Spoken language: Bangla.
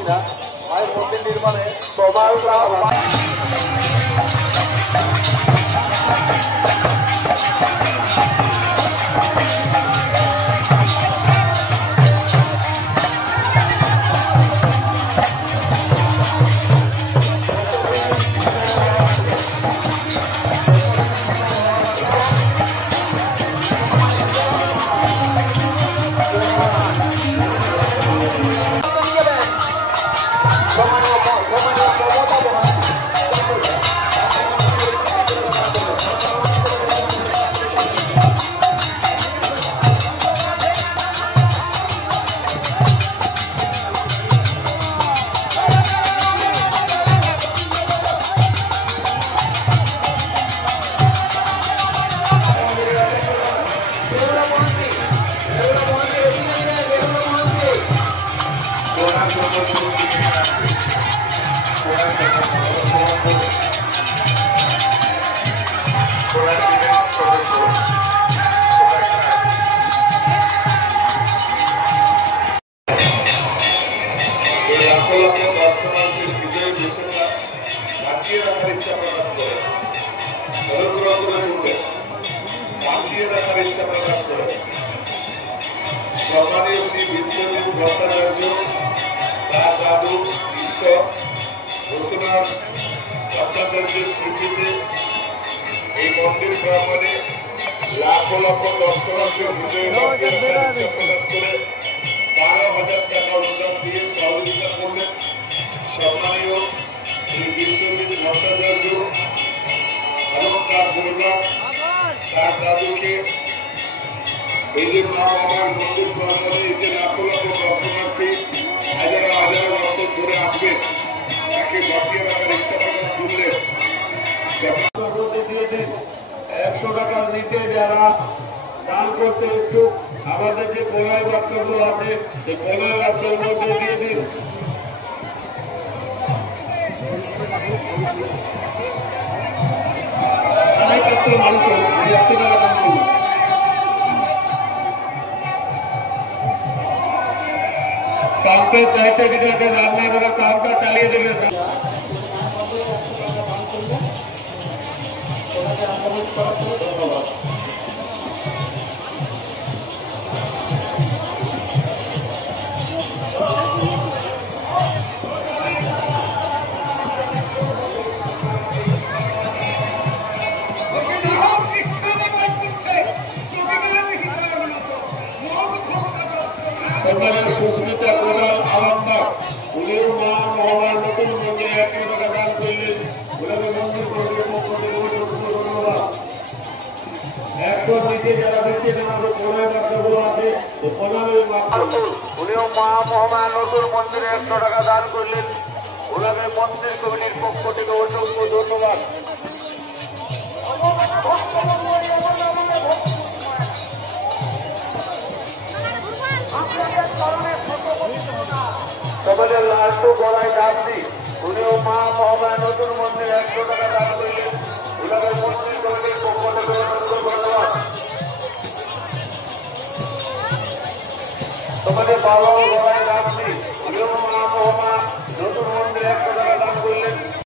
কিনা মায়ের মন্দির নির্মাণে প্রমাণরা সম্মানীয় শ্রী বিশ্বজিৎ ভট্টাচার্য তার দাদু ঈশ্বর ভূতনাথ ভট্টাচার্যের স্মৃতিতে এই মন্দির প্রাঙ্গণে লাখ লক্ষ দর্শনার্থী প্রকাশ করে 12,000 টাকা অনুদান দিয়ে সহযোগিতা করলেন সম্মানীয় শ্রী বিশ্বজিৎ ভট্টাচার্য এবং তার পরিবার তার দাদুকে এই যে মা বাবার মন্দির প্রাঙ্গণে এই যে লাখ লক্ষ দর্শনার্থী হাজার হাজার বছর ধরে আসবেন তাকে বাঁচিয়ে রাখার ইচ্ছা প্রকাশ করলেন। 100 টাকার নিচে যারা দান করতে ইচ্ছুক আমাদের যে প্রলয় বাক্সগুলো আছে সেই প্রলয় বাক্সের মধ্যে দিয়ে দিন। অনেক ক্ষেত্রে মানুষ 100 টাকা দান করুন। কাউকে চাইতে গেলে রান্না করে কাউকে চালিয়ে দেবে। ধন্যবাদ। সুস্মিতা কোদাল আরামবাগ উনিও মা মহামার নতুন মন্দিরে 100 টাকা দান করলেন। ওনাকে মন্দির ধন্যবাদ। 100 নিচে যারা দিচ্ছেন আমাদের প্রলয় বাক্সগুলো আছে উনিও মা মহামার নতুন মন্দিরে 100 টাকা দান করলেন। ওনাকে মন্দির কমিটির পক্ষ থেকে অসংখ্য ধন্যবাদ। তোমাদের লাস্ট গলায় ডাকছি উনিও মা মহামায় নতুন মন্দিরে 100 টাকা দান করলেন। ওনাদের মন্দির কমিটির পক্ষ থেকে ধন্যবাদ। তোমাদের বাবাও গলায়